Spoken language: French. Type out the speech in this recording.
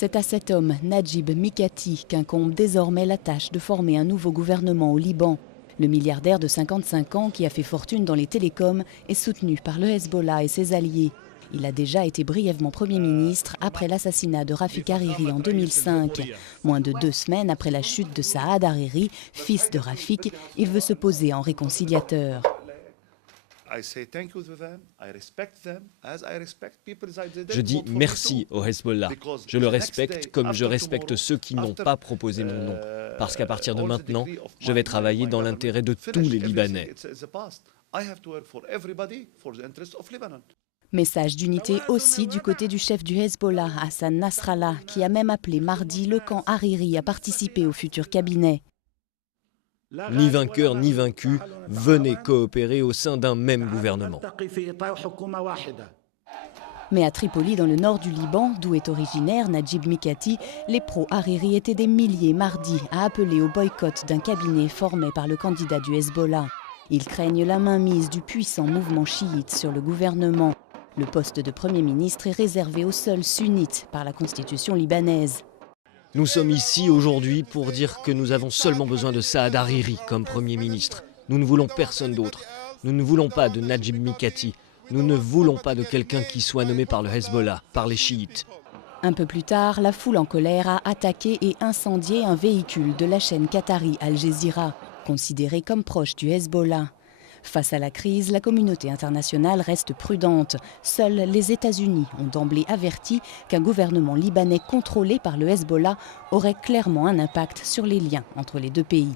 C'est à cet homme, Najib Mikati, qu'incombe désormais la tâche de former un nouveau gouvernement au Liban. Le milliardaire de 55 ans, qui a fait fortune dans les télécoms, est soutenu par le Hezbollah et ses alliés. Il a déjà été brièvement Premier ministre après l'assassinat de Rafik Hariri en 2005. Moins de 2 semaines après la chute de Saad Hariri, fils de Rafik, il veut se poser en réconciliateur. Je dis merci au Hezbollah. Je le respecte comme je respecte ceux qui n'ont pas proposé mon nom. Parce qu'à partir de maintenant, je vais travailler dans l'intérêt de tous les Libanais. Message d'unité aussi du côté du chef du Hezbollah, Hassan Nasrallah, qui a même appelé mardi le camp Hariri à participer au futur cabinet. Ni vainqueur ni vaincu, venez coopérer au sein d'un même gouvernement. Mais à Tripoli, dans le nord du Liban, d'où est originaire Najib Mikati, les pro-Hariri étaient des milliers mardi à appeler au boycott d'un cabinet formé par le candidat du Hezbollah. Ils craignent la mainmise du puissant mouvement chiite sur le gouvernement. Le poste de Premier ministre est réservé aux seuls sunnites par la constitution libanaise. Nous sommes ici aujourd'hui pour dire que nous avons seulement besoin de Saad Hariri comme Premier ministre. Nous ne voulons personne d'autre. Nous ne voulons pas de Najib Mikati. Nous ne voulons pas de quelqu'un qui soit nommé par le Hezbollah, par les chiites. Un peu plus tard, la foule en colère a attaqué et incendié un véhicule de la chaîne qatari Al Jazeera, considéré comme proche du Hezbollah. Face à la crise, la communauté internationale reste prudente. Seuls les États-Unis ont d'emblée averti qu'un gouvernement libanais contrôlé par le Hezbollah aurait clairement un impact sur les liens entre les deux pays.